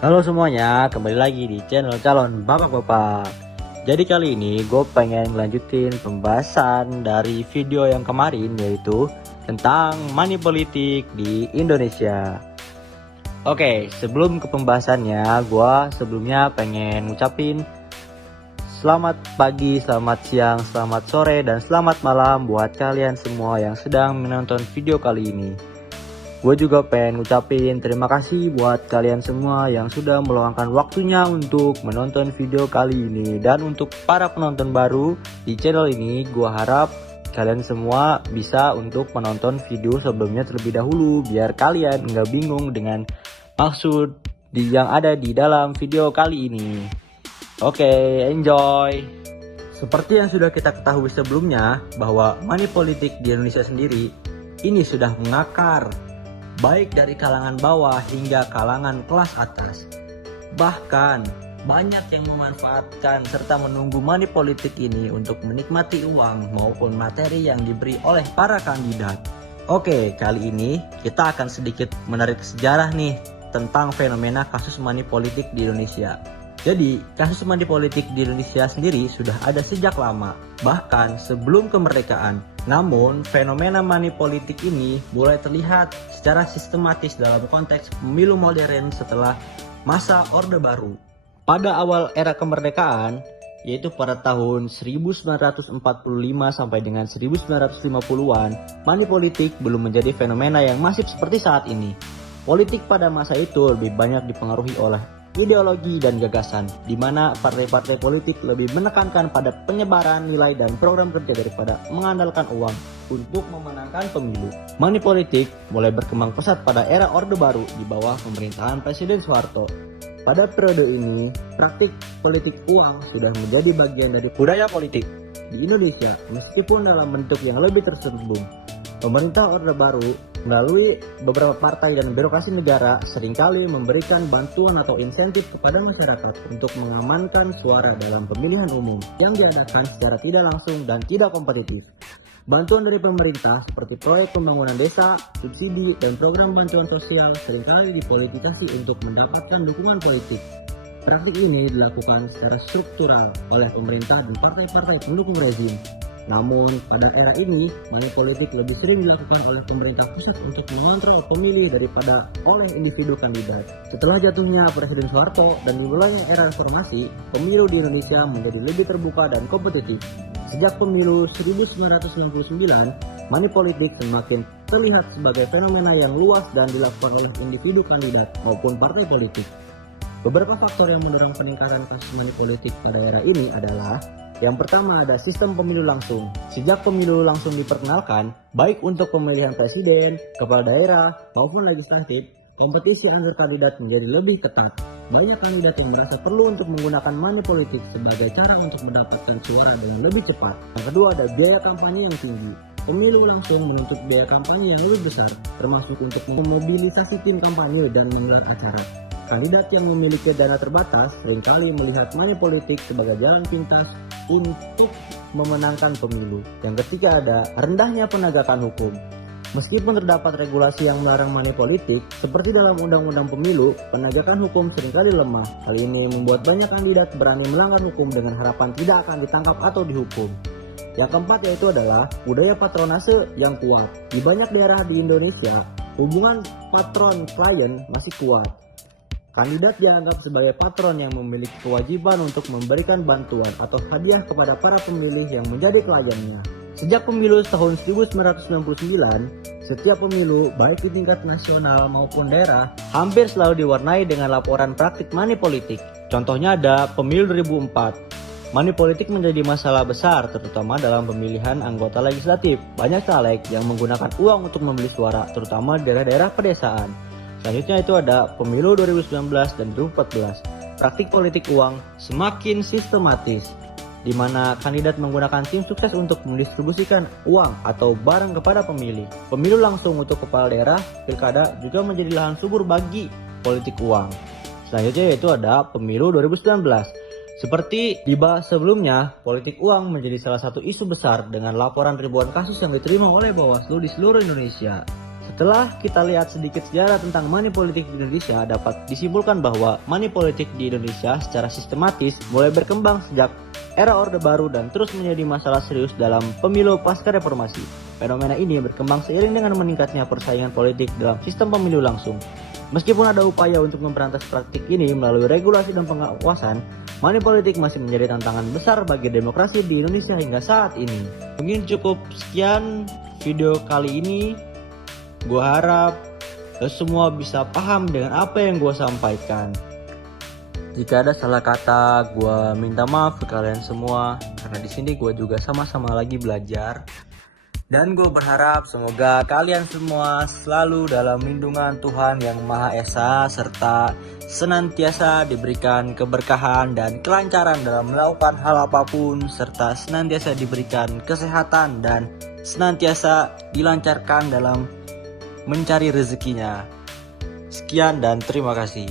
Halo semuanya, kembali lagi di channel calon bapak-bapak. Jadi kali ini gue pengen melanjutin pembahasan dari video yang kemarin, yaitu tentang money politik di Indonesia. Oke, sebelum ke pembahasannya, gue sebelumnya pengen ngucapin selamat pagi, selamat siang, selamat sore, dan selamat malam buat kalian semua yang sedang menonton video kali ini. Gue juga pengen ngucapin terima kasih buat kalian semua yang sudah meluangkan waktunya untuk menonton video kali ini. Dan untuk para penonton baru di channel ini, gue harap kalian semua bisa untuk menonton video sebelumnya terlebih dahulu, biar kalian nggak bingung dengan maksud yang ada di dalam video kali ini. Oke, enjoy! Seperti yang sudah kita ketahui sebelumnya, bahwa money politik di Indonesia sendiri ini sudah mengakar, baik dari kalangan bawah hingga kalangan kelas atas. Bahkan banyak yang memanfaatkan serta menunggu money politik ini untuk menikmati uang maupun materi yang diberi oleh para kandidat. Oke, kali ini kita akan sedikit menarik sejarah nih tentang fenomena kasus money politik di Indonesia. Jadi, kasus money politik di Indonesia sendiri sudah ada sejak lama, bahkan sebelum kemerdekaan. Namun, fenomena money politik ini mulai terlihat secara sistematis dalam konteks pemilu modern setelah masa Orde Baru. Pada awal era kemerdekaan, yaitu pada tahun 1945 sampai dengan 1950-an, money politik belum menjadi fenomena yang masif seperti saat ini. Politik pada masa itu lebih banyak dipengaruhi oleh ideologi dan gagasan, di mana partai-partai politik lebih menekankan pada penyebaran nilai dan program kerja daripada mengandalkan uang untuk memenangkan pemilu. Money politik mulai berkembang pesat pada era Orde Baru di bawah pemerintahan Presiden Soeharto. Pada periode ini, praktik politik uang sudah menjadi bagian dari budaya politik di Indonesia, meskipun dalam bentuk yang lebih terselubung. Pemerintah Orde Baru melalui beberapa partai dan birokrasi negara seringkali memberikan bantuan atau insentif kepada masyarakat untuk mengamankan suara dalam pemilihan umum yang diadakan secara tidak langsung dan tidak kompetitif. Bantuan dari pemerintah seperti proyek pembangunan desa, subsidi, dan program bantuan sosial seringkali dipolitisasi untuk mendapatkan dukungan politik. Praktik ini dilakukan secara struktural oleh pemerintah dan partai-partai pendukung rezim. Namun, pada era ini, money politik lebih sering dilakukan oleh pemerintah pusat untuk mengontrol pemilih daripada oleh individu kandidat. Setelah jatuhnya Presiden Soeharto dan dimulainya era reformasi, pemilu di Indonesia menjadi lebih terbuka dan kompetitif. Sejak pemilu 1999, money politik semakin terlihat sebagai fenomena yang luas dan dilakukan oleh individu kandidat maupun partai politik. Beberapa faktor yang mendorong peningkatan kasus money politik pada era ini adalah: yang pertama ada sistem pemilu langsung. Sejak pemilu langsung diperkenalkan, baik untuk pemilihan presiden, kepala daerah, maupun legislatif, kompetisi antar kandidat menjadi lebih ketat. Banyak kandidat yang merasa perlu untuk menggunakan money politik sebagai cara untuk mendapatkan suara dengan lebih cepat. Yang kedua ada biaya kampanye yang tinggi. Pemilu langsung menuntut biaya kampanye yang lebih besar, termasuk untuk memobilisasi tim kampanye dan menggelar acara. Kandidat yang memiliki dana terbatas seringkali melihat money politik sebagai jalan pintas untuk memenangkan pemilu. Yang ketiga ada rendahnya penegakan hukum. Meskipun terdapat regulasi yang melarang money politik, seperti dalam Undang-Undang Pemilu, penegakan hukum seringkali lemah. Hal ini membuat banyak kandidat berani melanggar hukum dengan harapan tidak akan ditangkap atau dihukum. Yang keempat yaitu adalah budaya patronase yang kuat. Di banyak daerah di Indonesia, hubungan patron-klien masih kuat. Kandidat dianggap sebagai patron yang memiliki kewajiban untuk memberikan bantuan atau hadiah kepada para pemilih yang menjadi kliennya. Sejak pemilu tahun 1999, setiap pemilu baik di tingkat nasional maupun daerah hampir selalu diwarnai dengan laporan praktik money politik. Contohnya ada pemilu 2004. Money politik menjadi masalah besar terutama dalam pemilihan anggota legislatif. Banyak caleg yang menggunakan uang untuk membeli suara, terutama di daerah-daerah pedesaan. Selanjutnya itu ada pemilu 2019 dan 2014. Praktik politik uang semakin sistematis, di mana kandidat menggunakan tim sukses untuk mendistribusikan uang atau barang kepada pemilih. Pemilu langsung untuk kepala daerah, pilkada juga menjadi lahan subur bagi politik uang. Selanjutnya yaitu ada pemilu 2019. Seperti dibahas sebelumnya, politik uang menjadi salah satu isu besar dengan laporan ribuan kasus yang diterima oleh Bawaslu di seluruh Indonesia. Setelah kita lihat sedikit sejarah tentang money politik di Indonesia, dapat disimpulkan bahwa money politik di Indonesia secara sistematis mulai berkembang sejak era Orde Baru dan terus menjadi masalah serius dalam pemilu pasca reformasi. Fenomena ini berkembang seiring dengan meningkatnya persaingan politik dalam sistem pemilu langsung. Meskipun ada upaya untuk memberantas praktik ini melalui regulasi dan pengawasan, money politik masih menjadi tantangan besar bagi demokrasi di Indonesia hingga saat ini. Mungkin cukup sekian video kali ini. Gue harap semua bisa paham dengan apa yang gue sampaikan. Jika ada salah kata, gue minta maaf ke kalian semua, karena di sini gue juga sama-sama lagi belajar. Dan gue berharap semoga kalian semua selalu dalam lindungan Tuhan Yang Maha Esa, serta senantiasa diberikan keberkahan dan kelancaran dalam melakukan hal apapun, serta senantiasa diberikan kesehatan dan senantiasa dilancarkan dalam mencari rezekinya. Sekian dan terima kasih.